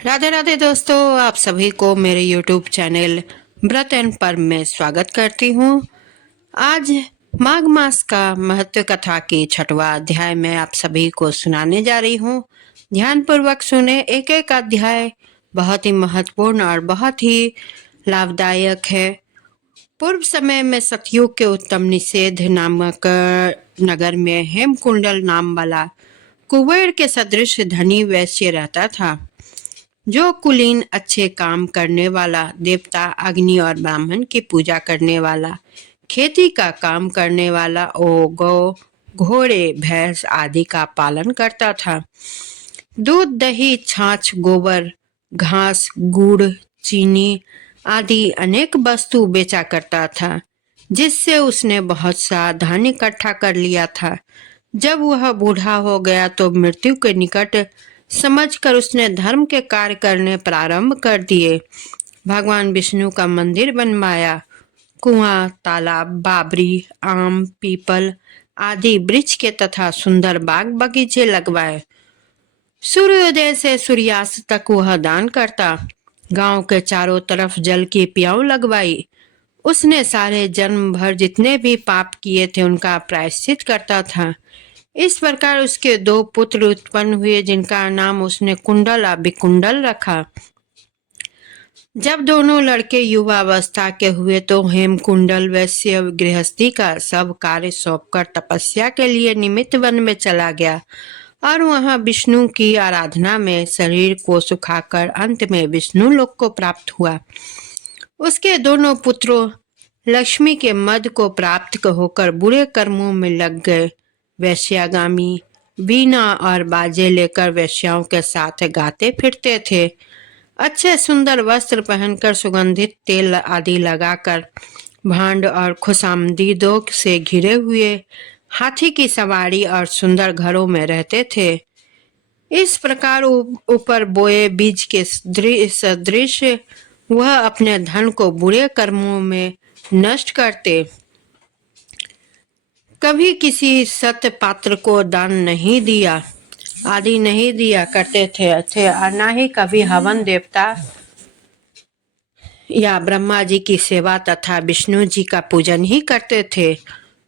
राधे राधे दोस्तों, आप सभी को मेरे YouTube चैनल व्रत एंड पर्व में स्वागत करती हूँ। आज माघ मास का महत्व कथा की छठवां अध्याय में आप सभी को सुनाने जा रही हूँ। ध्यानपूर्वक सुने, एक एक अध्याय बहुत ही महत्वपूर्ण और बहुत ही लाभदायक है। पूर्व समय में सतयुग के उत्तम निषेध नामक नगर में हेमकुंडल नाम वाला कुबेर के सदृश धनी वैश्य रहता था, जो कुलीन, अच्छे काम करने वाला, देवता अग्नि और ब्राह्मण की पूजा करने वाला, खेती का काम करने वाला और गौ, घोड़े, भैंस आदि का पालन करता था। दूध, दही, छाछ, गोबर, घास, गुड़, चीनी आदि अनेक वस्तु बेचा करता था, जिससे उसने बहुत सा धन इकट्ठा कर लिया था। जब वह बूढ़ा हो गया तो मृत्यु के निकट समझकर उसने धर्म के कार्य करने प्रारंभ कर दिए। भगवान विष्णु का मंदिर बनवाया, कुआं, तालाब, बाबरी, आम, पीपल आदि वृक्ष के तथा सुंदर बाग बगीचे लगवाए। सूर्योदय से सूर्यास्त तक वह दान करता। गांव के चारों तरफ जल की प्याऊ लगवाई। उसने सारे जन्म भर जितने भी पाप किए थे उनका प्रायश्चित करता था। इस प्रकार उसके 2 पुत्र उत्पन्न हुए, जिनका नाम उसने कुंडल और विकुंडल रखा। जब दोनों लड़के युवावस्था के हुए तो हेमकुंडल वैश्य गृहस्थी का सब कार्य सौंपकर तपस्या के लिए निमित्त वन में चला गया और वहां विष्णु की आराधना में शरीर को सुखाकर अंत में विष्णु लोक को प्राप्त हुआ। उसके दोनों पुत्रों लक्ष्मी के मद को प्राप्त होकर बुरे कर्मों में लग गए। वैश्यागामी वीणा और बाजे लेकर वैश्याओं के साथ गाते फिरते थे। अच्छे सुंदर वस्त्र पहनकर, सुगंधित तेल आदि लगाकर, भांड और खुशामदीदों से घिरे हुए हाथी की सवारी और सुंदर घरों में रहते थे। इस प्रकार ऊपर बोए बीज के सदृश वह अपने धन को बुरे कर्मों में नष्ट करते। कभी किसी सत्य पात्र को दान नहीं दिया आदि नहीं दिया करते थे और न ही कभी हवन देवता या ब्रह्मा जी की सेवा तथा विष्णु जी का पूजन ही करते थे।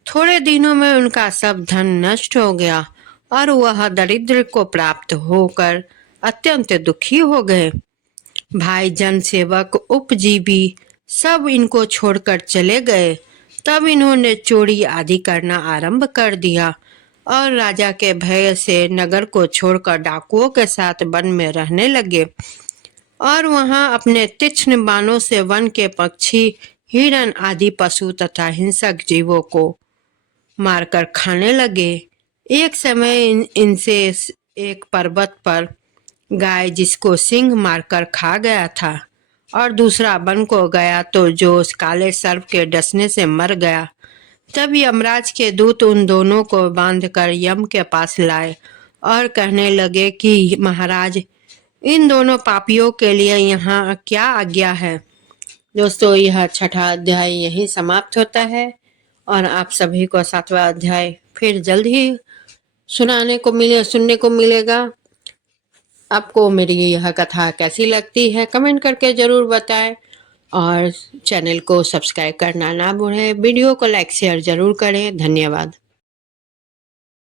थोड़े दिनों में उनका सब धन नष्ट हो गया और वह दरिद्र को प्राप्त होकर अत्यंत दुखी हो गए। भाई, जन सेवक, उपजीवी सब इनको छोड़कर चले गए। तब इन्होंने चोरी आदि करना आरंभ कर दिया और राजा के भय से नगर को छोड़कर डाकुओं के साथ वन में रहने लगे और वहां अपने तीक्ष्ण बाणों से वन के पक्षी, हिरण आदि पशु तथा हिंसक जीवों को मारकर खाने लगे। एक समय इनसे एक पर्वत पर गाय, जिसको सिंह मारकर खा गया था, और दूसरा वन को गया तो जो उस काले सर्प के डसने से मर गया। तब यमराज के दूत उन दोनों को बांधकर यम के पास लाए और कहने लगे कि महाराज, इन दोनों पापियों के लिए यहाँ क्या आज्ञा है। दोस्तों, यह छठा अध्याय यही समाप्त होता है और आप सभी को 7वां अध्याय फिर जल्द ही सुनने को मिलेगा। आपको मेरी यह कथा कैसी लगती है कमेंट करके जरूर बताएं और चैनल को सब्सक्राइब करना ना भूलें। वीडियो को लाइक शेयर जरूर करें। धन्यवाद।